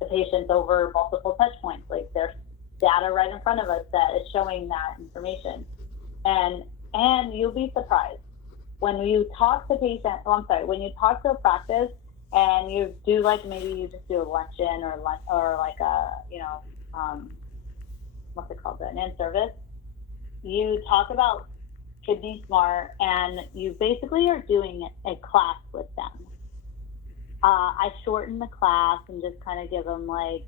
the patients over multiple touch points. Like, there's data right in front of us that is showing that information. And you'll be surprised when you talk to when you talk to a practice and you do, like, maybe you just do a luncheon or like a, what's it called, an in-service, you talk about Kidney Smart and you basically are doing a class with them. I shorten the class and just kind of give them like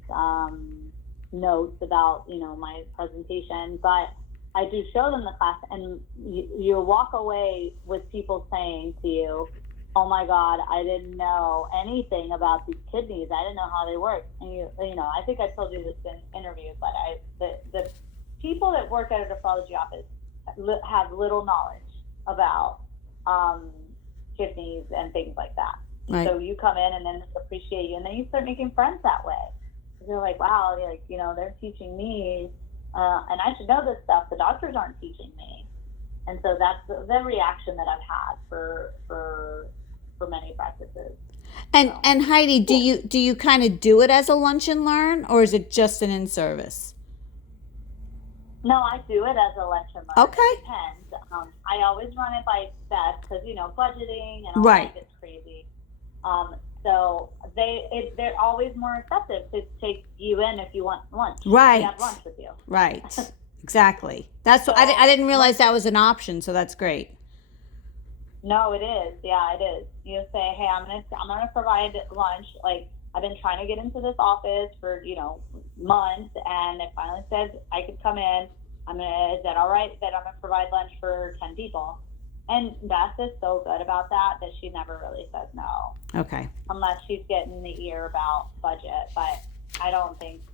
notes about, my presentation, but I do show them the class, and you walk away with people saying to you, oh my God, I didn't know anything about these kidneys. I didn't know how they work. And I think I told you this in interview, but the people that work at a nephrology office have little knowledge about kidneys and things like that. Right. So you come in and then they appreciate you, and then you start making friends that way. They're like, wow, they're teaching me, and I should know this stuff. The doctors aren't teaching me. And so that's the reaction that I've had for many practices. And Heidi, do you kind of do it as a lunch and learn, or is it just an in-service? No, I do it as a lunch and learn. Okay. It depends. I always run it by Beth because, budgeting and all Right. that gets crazy. So they're always more receptive to take you in if you want lunch. Right. They have lunch with you. Right. Exactly. That's what I didn't realize that was an option, so that's great. No, it is. Yeah, it is. You say, hey, I'm gonna provide lunch. Like, I've been trying to get into this office for months, and it finally said I could come in. Is that all right that I'm gonna provide lunch for 10 people? And Beth is so good about that she never really says no, Okay. unless she's getting the ear about budget. But I don't think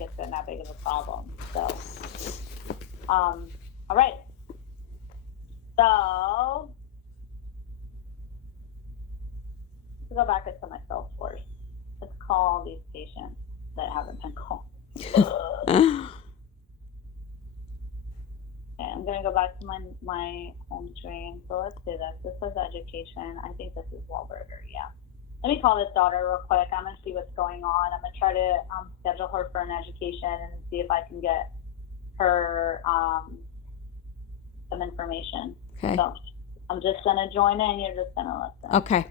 it's been that big of a problem. So, all right. So, let's go back into my Salesforce. Let's call these patients that haven't been called. Okay, I'm going to go back to my home screen. So let's do this. This says education. I think this is Wahlberger. Yeah. Let me call this daughter real quick. I'm going to see what's going on. I'm going to try to schedule her for an education and see if I can get her some information. Okay. So I'm just going to join in. You're just going to listen. Okay.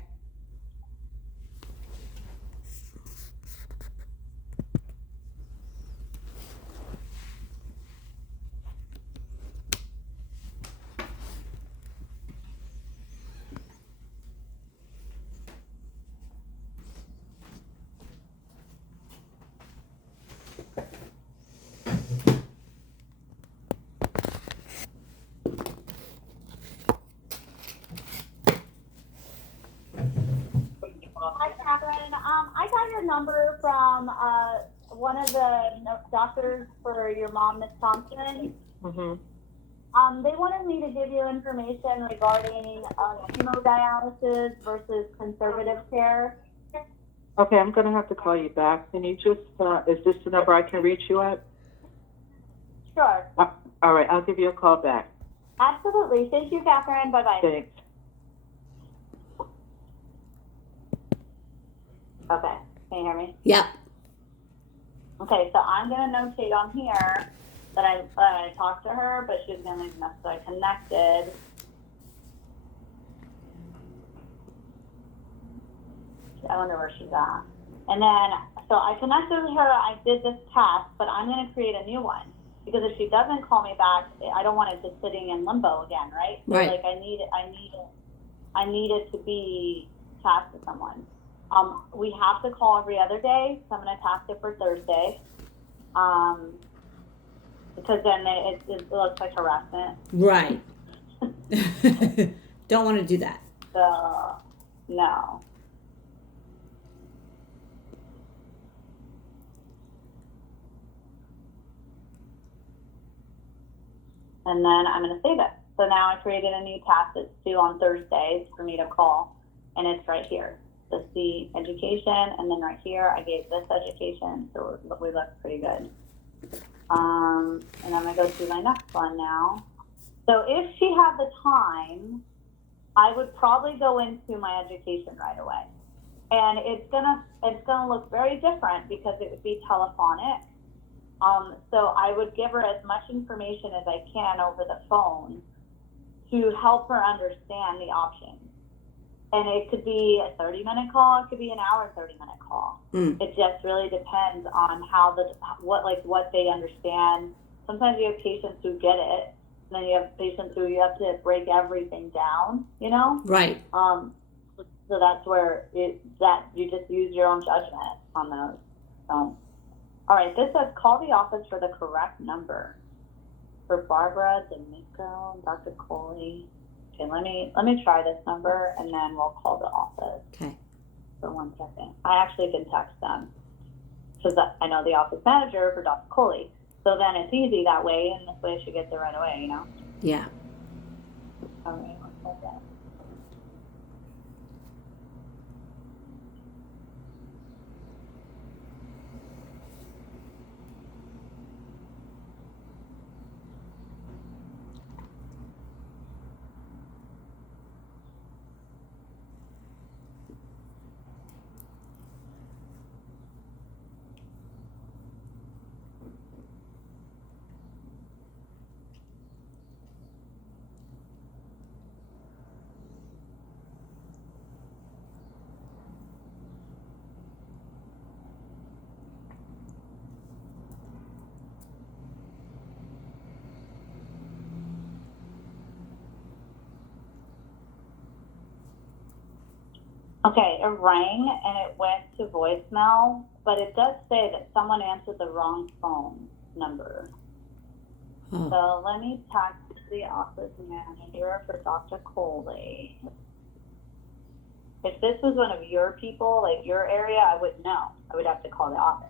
Hi, Catherine. I got your number from one of the doctors for your mom, Miss Thompson. Mm-hmm. They wanted me to give you information regarding hemodialysis versus conservative care. Okay, I'm going to have to call you back. Can you just, is this the number I can reach you at? Sure. All right, I'll give you a call back. Absolutely. Thank you, Catherine. Bye-bye. Thanks. Okay. Can you hear me? Yep. Okay, so I'm going to notate on here that I talked to her, but she's going to leave a message. So I connected. I wonder where she's at. And then, so I connected with her. I did this task, but I'm going to create a new one because if she doesn't call me back, I don't want it just sitting in limbo again, right? So Right. like I need it to be tasked to someone. We have to call every other day, so I'm going to task it for Thursday. Because then it looks like harassment. Right. Don't want to do that. So, no. and then I'm going to save it. So now I created a new task that's due on Thursdays for me to call, and it's right here. Just the education, and then right here I gave this education, so we look pretty good. And I'm going to go to my next one now. So if she had the time, I would probably go into my education right away. And it's gonna look very different because it would be telephonic. So I would give her as much information as I can over the phone to help her understand the options. And it could be a 30-minute call, it could be an hour 30-minute call. It just really depends on what they understand. Sometimes you have patients who get it, and then you have patients who you have to break everything down, you know? Right. So that's where you just use your own judgment on those. So, all right, this says call the office for the correct number for Barbara D'Amico and Dr. Coley. Okay, let me try this number and then we'll call the office. Okay. For 1 second. I actually can text them because I know the office manager for Dr. Coley. So then it's easy that way, and this way she gets it right away, you know? Yeah. All right, 1 second. Okay, it rang and it went to voicemail, but it does say that someone answered the wrong phone number. Oh. So let me text the office manager for Dr. Coley. If this was one of your people, like your area, I wouldn't know. I would have to call the office.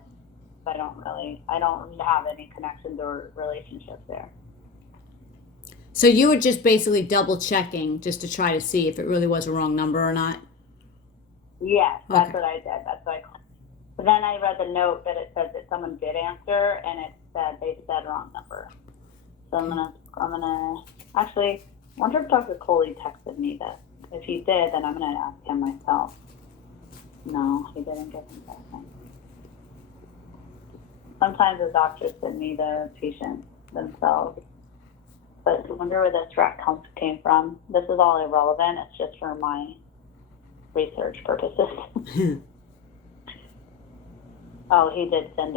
I don't have any connections or relationships there. So you were just basically double checking just to try to see if it really was a wrong number or not? Yes, that's Okay. what I did. That's what I called. But then I read the note that it said that someone did answer, and it said they said wrong number. So I'm gonna actually wonder if Dr. Coley texted me this. If he did, then I'm gonna ask him myself. No, he didn't give me that thing. Sometimes the doctors send me the patients themselves. But I wonder where this rec came from. This is all irrelevant. It's just for my research purposes. Oh, he did send it.